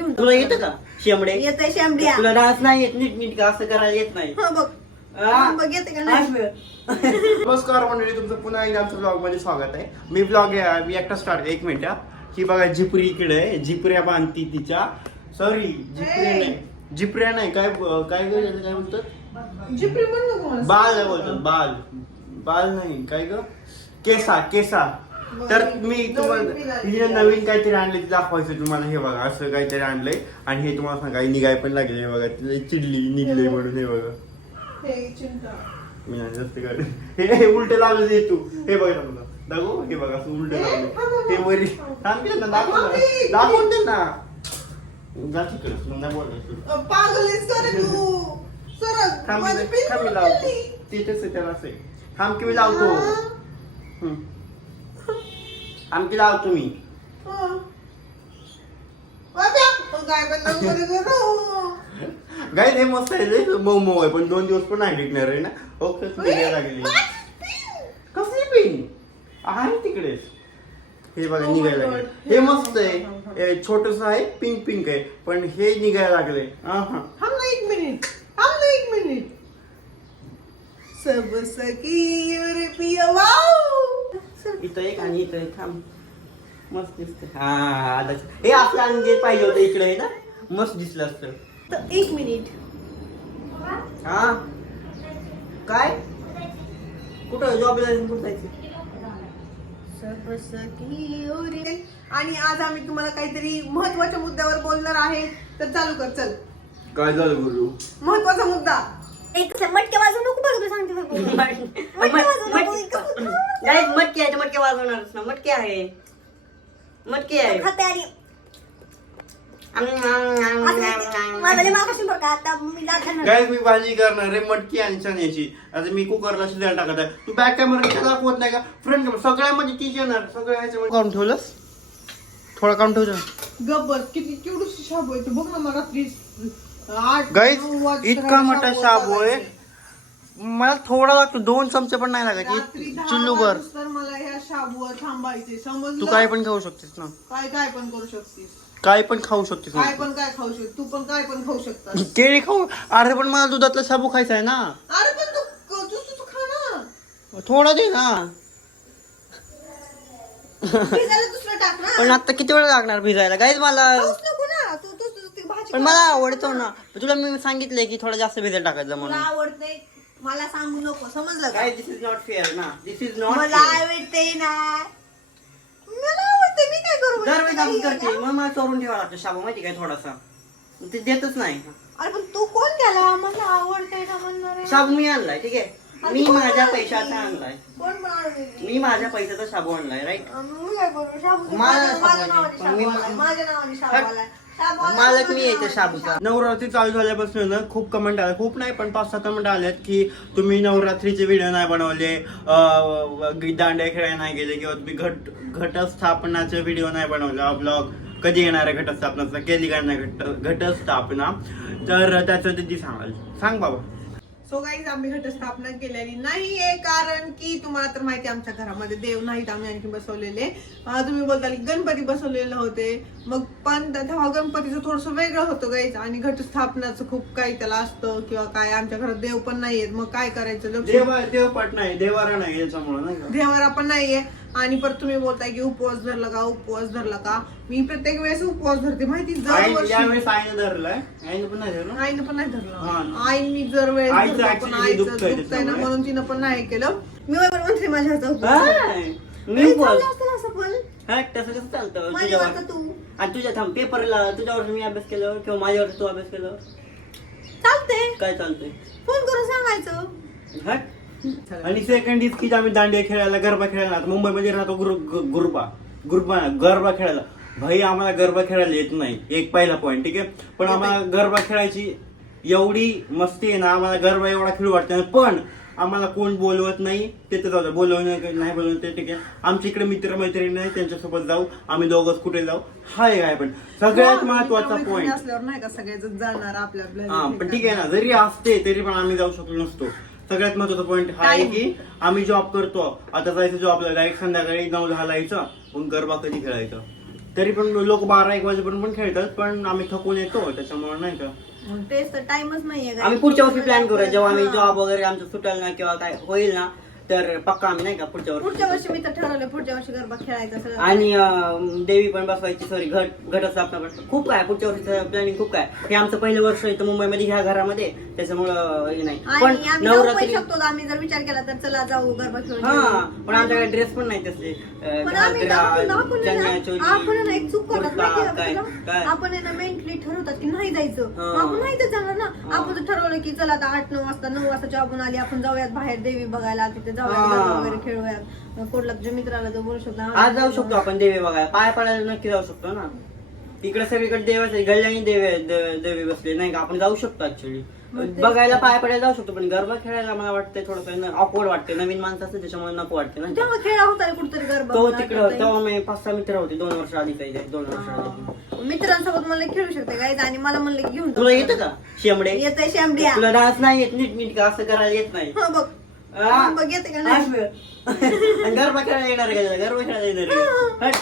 घेऊन तुला येतं का? शेंबडे? येतंय शेंबड्या. तुला डान्स नाही येत नीट नीट का असं करायला येत नाही. हो बघ? हा, बघ येते का नाही? नमस्कार मंडळी तुमचं पुन्हा एकदा आमच्या ब्लॉगमध्ये स्वागत आहे. मी ब्लॉग मी एकटा स्टार्ट एक मिनिट हा. ही बघा जिपरी इकडे आहे जिपऱ्या बांधती तिच्या. सॉरी जिपऱ्या नाही. जिपऱ्या नाही काय काय ग याला काय बोलतात? जिपरी म्हणू नको मला. बाल बोलतात बाल. बाल नाही काय ग? केसा केसा. तर मी तुम्हाला हिने नवीन काहीतरी आणले ते दाखवायचं तुम्हाला. हे बघा असं काहीतरी आणलंय. आणि हे तुम्हाला सांगा निघाय पण लागले. हे बघा तिला चिडली निघले म्हणून हे बघा. हे मी नाही जास्त कर हे हे उलट लावलं ते तू. हे बघ ना तुला दाखव. हे बघा असं उलट लावलं. हे वरी. की ना. दाखव दाखवून दे ना. जा तिकडे. मग नाही बोलायचं तू? थांब मी- लावतो? तिथेच आहे त्याला असं. थांब की मी लावतो. हा. थांब की लावतो मी हा. हे मस्त आहे मऊ आहे पण दोन दिवस पण नाही टिकणार आहे ना? ओके निघायला लागली कसली पिन? आहे तिकडेच हे बघा Oh निघायला. लागले. हे मस्त आहे. छोटस आहे पिंक पिंक आहे पण हे निघायला लागले. हा एक मिनिट एक मिनिट सब सखी रे पिया वाव इथं एक आणि इथं एक. थांब. मस्त दिसते हा हे आपलं आणि जे पाहिजे होतं इकडे आहे ना मस्त दिसलं असतं. तर एक मिनिट. हा? काय? कुठं? जॉबला कुठं जायचं? आणि आज आम्ही तुम्हाला काहीतरी महत्त्वाच्या मुद्द्यावर बोलणार आहे. तर चालू कर चल. काय झालं गुरु? महत्त्वाचा मुद्दा. मटके वाजवू नको बरं तुला सांगते. मटके वाजवू नको इतकं नाही मटके आहे मटके वाजवणारच ना मटके आहे. मटके आहे. खाते आणि आम, आम, आम, आम, आम. माझं लय मागाशी बरं का आता मी लागणार काय मी भाजी करणार आहे मटकी आणि चण्याची आता मी कुकरला शिजायला टाकत आहे. तू बॅक कॅमेरा दाखवत नाही का? फ्रंट कॅमेरा सगळ्यामध्ये तीच येणार. सगळ्या ह्याच्यामध्ये काढून ठेवलंस? थोडा काढून ठेवलं गब्बर किती केवढी शाबू आहे? तू बघ ना मला प्लीज आठ गाईज इतका मोठा शाबू आहे. चालायचे. मला थोडा लागतो दोन चमचे पण नाही दहा चिल्लूभर. वाजता मला ह्या शाबूवर थांबायचे समजलं? तू काय पण खाऊ शकतेस ना. काय काय पण करू शकतेस. काय पण खाऊ शकतेस काय ना. पण काय खाऊ शकतो तू पण काय पण खाऊ शकता केळी खाऊ? अरे पण मला दुधातला शाबू खायचा आहे ना. अरे पण तू तू तू खा ना. थोडा दे ना. भिजायला दुसरं टाक ना. पण आता किती वेळ लागणार भिजायला? काहीच मला पण मला आवडतो ना. तुला मी सांगितलंय की थोडं जास्त भिजायला टाकायचं तुला म्हणून आवडते मला सांगू नको. समजलं का? काय दिस इज नॉट फेअर ना दिस इज नॉट मला आवडते ना. मला आवडते मी काय करू? दरवेळेस काही आपण करते. मग मला चोरून ठेवा लागतो. शाबू माहिती काय थोडासा? ते देतच नाही. अरे पण तू कोण त्याला? मला आवडते ना म्हणणार आहे? शाबू मी आणलाय ठीक आहे? मी माझ्या पैशाचा आणलाय. कोण मी माझ्या पैशाचा शाबू आणलाय राईट मी काय करू? शाबू मला माझ्या शाबू नावाने आहे. शाबू आलाय. माझ्या नावाने शाबू हट. आलाय. मालक मी माझ्या येते शाबूचा. नवरात्री चालू झाल्यापासून ना खूप कमेंट आले. खूप नाही पण पाच सहा कमेंट आल्यात की तुम्ही नवरात्रीचे व्हिडिओ नाही बनवले दांड्या खेळायला नाही गेले किंवा तुम्ही घट घटस्थापनाचे व्हिडिओ नाही बनवले. ब्लॉग कधी येणार आहे घटस्थापनाचा? केली का नाही घट घटस्थापना? तर त्याचं ते सांगाल. सांग बाबा. सो गाईज आम्ही घटस्थापना केलेली नाहीये कारण की तुम्हाला तर माहिती आमच्या घरामध्ये देव नाहीत. आम्ही आणखी बसवलेले. तुम्ही बोलताल गणपती बसवलेले होते. मग पण तेव्हा गणपतीचं थोडस वेगळं होतं गाईज आणि घटस्थापनाचं खूप काही त्याला असतं किंवा काय आमच्या घरात देव पण नाहीयेत. मग काय करायचं? देव नाही. देवारा नाही याच्यामुळे देवारा पण नाहीये. आणि परत तुम्ही बोलताय की उपवास धरला का उपवास धरला का? मी प्रत्येक वेळेस उपवास धरते माहिती आई यावेळेस आईने धरलाय आईने पण नाही धरलं? आईनं पण नाही हा. धरलं आईनी जर वेळेस आईचं धरलं, पण actually आईचं दुखतंय दुखतंय ना त्याच्यामुळे. म्हणून तिनं पण नाही केलं. मी बरोबर म्हणते माझ्या हातात हाय. मी नाही, पण चाललं असतं ना असं पण. हा तसं कसं चालतं? माझ्या तुझ्यावर. वाटतं तू. आणि तुझ्या थांब पेपरला तुझ्यावर मी अभ्यास केल्यावर किंवा माझ्यावर तू अभ्यास केल्यावर? चालते काय चालतंय? फोन करून सांगायचं. हट. आणि सेकंड इज की आम्ही दांडिया खेळायला गरबा खेळायला आता मुंबईमध्ये राहतो गुरु गु- गुरबा. गुरबा गरबा खेळायला. भाई आम्हाला गरबा खेळायला येत नाही. एक पहिला पॉईंट ठीक आहे? पण आम्हाला गरबा खेळायची एवढी मस्ती आहे ना आम्हाला गरबा एवढा खेळू वाटतं पण आम्हाला कोण बोलवत नाही ते तर जाऊ. बोलवणं नाही बोलवणं ते ठीक आहे. आमच्या इकडे मित्र मैत्रिणी नाही त्यांच्यासोबत जाऊ. आम्ही दोघंच कुठे जाऊ? हा एक आहे पण सगळ्यात महत्त्वाचा मित्र-मैत्रिणी पॉईंट असल्यावर नाही का सगळेजण जाणार आपल्या हा पण ठीक आहे ना जरी असते तरी पण आम्ही जाऊ शकलो नसतो. सगळ्यात महत्त्वाचा पॉईंट हा आहे. की आम्ही जॉब करतो आता जायचं जॉबला डायरेक्ट संध्याकाळी नऊ दहाला यायचं मग गरबा कधी खेळायचं तरी पण लोक बारा एक वाजेपर्यंत पण खेळतात पण आम्ही थकून येतो त्याच्यामुळे नाही का तेच तर टाइमच नाहीये guys. आम्ही पुढच्या वर्षी प्लॅन करूया जेव्हा आम्ही. जॉब वगैरे आमचं सुटेल ना किंवा काय होईल ना तर पक्का आम्ही नाही का पुढच्या वर्षी? पुढच्या वर्षी मी तर ठरवलं पुढच्या वर्षी गरबा खेळायचा सगळं. आणि अं, देवी पण बसवायची सॉरी घट घटस्थापना पण. खूप काय पुढच्या वर्षीचं प्लॅनिंग खूप काय. हे आमचं पहिलं वर्ष इथं मुंबईमध्ये ह्या घरामध्ये. त्याच्यामुळं हे नाही. पण आणि आम्ही जाऊ पण नवरात्री शकतो आम्ही जर विचार केला तर चला जाऊ गरबा खेळून हा येऊ. पण आमच्याकडे ड्रेस पण नाही तसले. अं, पण आम्ही घागरा, आपण आपण आहे चनिया ना, चोली, आपण आहे ना एक चूक करतात कुर्ता, माहिती आहे काय का तुला? काय? आपण आहे ना मेंटली ठरवतात की नाही जायचं. हा. मग आपण नाही तर जाणार ना. आपण जर ठरवलं की चला आता आठ नऊ वाजता नऊ वाजता जॉबून आली आपण जाऊयात बाहेर देवी बघायला तिथे जाऊयात. गरबा वगैरे खेळूयात. कुठला तुझ्या मित्राला जो बोलू शकतो आज जाऊ शकतो आपण देवी बघायला. पाय पडायला नक्की जाऊ शकतो ना तिकडे सगळीकडे देवाच गल्ल्याने देवे देवी बसले नाही का? आपण जाऊ शकतो ऍक्च्युली बघायला पाय पडायला जाऊ शकतो पण गरबा खेळायला मला वाटतंय थोडस ऑकवर्ड वाटते नवीन माणसं असते त्याच्यामुळे नको वाटते ना. तेव्हा खेळा होता कुठतरी गरबा? तो तिकडे. तेव्हा मी पाच सहा मित्र होते दोन वर्ष आधी काही दोन वर्ष आधी. मित्रांसोबत मला खेळू शकते गाईज आणि मला म्हणलं घेऊन तुला येतं का? शेंबडे? येतंय शेंबड्या. तुला डान्स नाही येत नीट नीट का? असं करायला येत नाही. बघ. बघ येते का नाही? गरबा खेळायला येणार का? गरबा खेळायला येणार का? हट.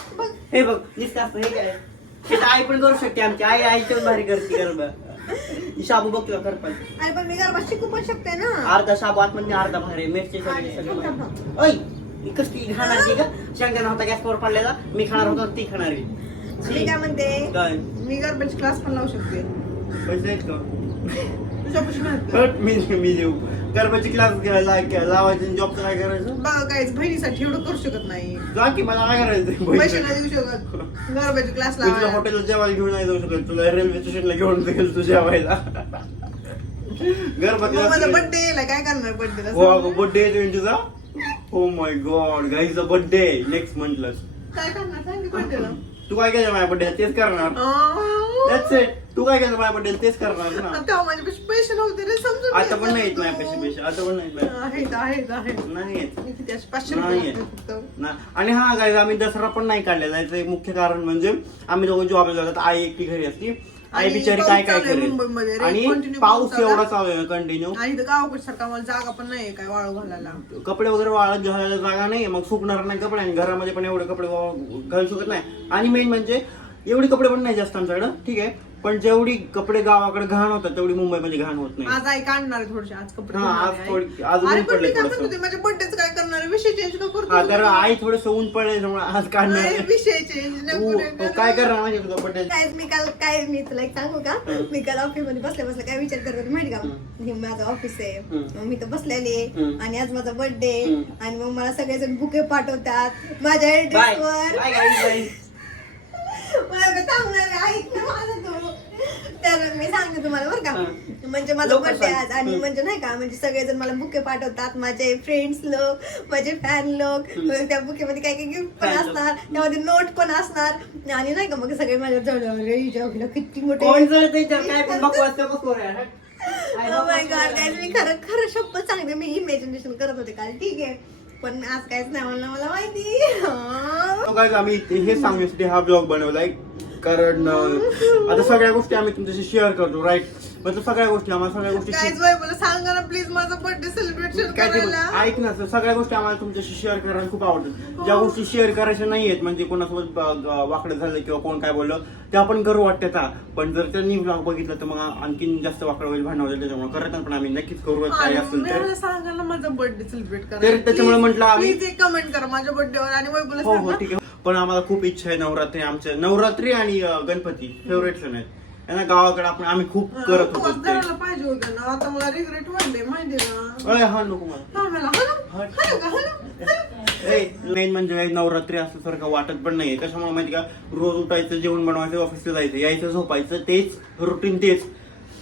हे बघ नुसतं असं हे काय? हे तर आई पण करू शकते आमची. आई आईच्या भारी करते गरबा. ही शाबू बघ तुला करपण अरे पण मी गरबा शिकू पण शकते ना. अर्धा शाबू आतमध्ये अर्धा भारी मिरची सगळी सगळं भारी. ऐ ही कसली खाणार ती का शेंगदाणा होता गॅसवर पडलेला. मी खाणार होतो ती खाणार आहे. मी काय म्हणते? काय? मी गरबाची क्लास पण लावू शकते. पैसे आहेत का? का? हट, मी मी देऊ. गरबाची क्लास लावायची जॉबचं काय करायचं? बघा काहीच बहिणीसाठी एवढं करू शकत नाही. जा की मला काय करायचं पैसे नाही देऊ शकत. गरबाची क्लास मी तुला लावा हॉटेलला जेवायला घेऊन नाही जाऊ शकत. तुला रेल्वे स्टेशनला घेऊन जाईल तू जेवायला. गरबा मग माझा क्लास बर्थडे काय करणार बर्थडेला हो बर्थडे आहे तुझा? हो माय गॉड गाईचा बर्थडे नेक्स्ट मंथला काय करणार? सांग की बर्थडेला तू काय केलं माझ्या बर्थडे तेच करणार. तू काय बर्थडे तेच करणार ना. माझ्यापाशी पैसे नव्हते रे समजून आता पण नाही येत पैसे पैसे. आता पण नाही येत माझ्या- आहेत आहेत आहेत. नाही येत मी किती असे पाचशे नाही ना. आणि हा काय आम्ही दसरा पण नाही काढलेला याचं एक मुख्य कारण म्हणजे आम्ही दोघं जॉबला जातात आई एकटी घरी असती. आई आणि बिचारी पाऊस काय काय चालू आहे मुंबईमध्ये. करेल रे. आणि Continue पाऊस एवढा चालू आहे कंटिन्यू आणि इथं गावाकडे सारखा मला जागा पण नाही काय वाळू घालायला. कपडे वगैरे वाळत घालायला जागा नाही मग सुकणार नाही कपडे. आणि घरामध्ये पण एवढे कपडे वा- घालू शकत नाही. आणि मेन म्हणजे एवढे कपडे पण नाही जास्त आमच्याकडं ठीक आहे पण जेवढी कपडे गावाकडे घाण होतात तेवढी मुंबईमध्ये घाण होत नाही आज आई काढणार थोडेसे आज कपडे हा, धुणार आज आहे आई. थोडी- आज अरे ऊन पण मी पडलंय काय थोडंसं. म्हणत होते माझ्या बर्थडेच काय करणार आहे विषय चेंज हा तर आई थोडस ऊन पडले त्यामुळे आज काढणार नाही. विषय चेंज काय करणार बर्थडे काय मी काल काय मी तुला एक सांगू का हं. मी काल ऑफिसमध्ये बसल्या बसल्या काय विचार करत होते माहिती का हं. हे माझं ऑफिस आहे हं. मग मी तर बसलेले हं. आणि आज माझा बर्थडे हं. आणि मग मला सगळेजण बुके पाठवतात माझ्या बाय ऍड्रेस वर बाय. थांबणार आहे, ऐक ना माझं तू. तर मी सांगते तुम्हाला बरं का. म्हणजे माझा बर्थडे. आज आणि. म्हणजे नाही का म्हणजे सगळेजण मला बुके पाठवतात माझे फ्रेंड्स लोक माझे फॅन लोक हं. मग त्या बुकेमध्ये काय काय गिफ्ट पण. असणार त्यामध्ये नोट पण असणार आणि नाही का मग सगळे माझ्या जवळ किती मोठे कोण जर त्याच्यावर काय पण बकवास तर बकवास आहे. काय Oh my बकवास God, आहे. guys, मी खरं खरं शपथ सांगते मी इमॅजिनेशन करत होते काल ठीक आहे पण आज काहीच नाही म्हणलं मला माहिती हा. So guys, आम्ही इथे हे सांगण्यासाठी हा ब्लॉग बनवलाय कारण अं, आता सगळ्या गोष्टी आम्ही तुमच्याशी शेअर करतो राईट मतलब सगळ्या गोष्टी आम्हाला सगळ्या गोष्टी मला सांगा ना प्लीज माझा बर्थडे सेलिब्रेशन काय ते करायला. ऐक ना सगळ्या गोष्टी आम्हाला तुमच्याशी शेअर करायला खूप आवडतात. ज्या गोष्टी शेअर करायच्या नाहीयेत म्हणजे कोणासोबत ब- ग- वाकडं झालं किंवा कोण काय बोललं ते आपण करू वाटतात हा. पण जर त्यांनी ब्लॉग बघितलं तर मग आणखीन जास्त वाकडं होईल भांडण होईल त्याच्यामुळे करत पण आम्ही नक्कीच करू काय असेल तर. मला सांगा ना माझा बर्थडे सेलिब्रेट करा तर त्याच्यामुळे म्हटलं आम्ही- प्लीज एक कमेंट करा माझ्या बर्थडेवर आणि वैभवला हो हो सांगा. ठीक आहे. पण आम्हाला खूप इच्छा आहे नवरात्री आमच्या नवरात्री आणि अं, गणपती फेवरेट सण आहेत. यांना गावाकडे आपण आम्ही खूप करत होतो ते. पाहिजे होतं ना. आता मला रिग्रेट वाटले माहिती ना अय, हा नको मला. हा मला का मेन म्हणजे काही नवरात्री असल्यासारखं वाटत पण नाहीये. त्याच्यामुळे माहिती का? रोज उठायचं जेवण बनवायचं ऑफिसला जायचं यायचं झोपायचं तेच रुटीन तेच.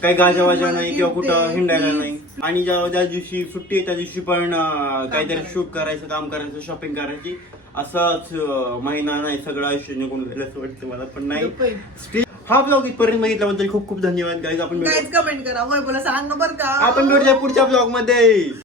काही गाजा वाजा नाही किंवा कुठं हिंडायला नाही. आणि ज्या ज्या दिवशी सुट्टी आहे त्या दिवशी पण अं, काहीतरी शूट करायचं काम करायचं शॉपिंग करायची. असंच अं, महिना नाही सगळं आयुष्य निघून गेलं असं वाटतं मला पण नाही. हा ब्लॉग इथपर्यंत बघितल्याबद्दल खूप खूप धन्यवाद गाईज आपण भेटू- काहीच कमेंट करा वैभवला सांगा बरं का. आपण भेटूया पुढच्या ब्लॉगमध्ये.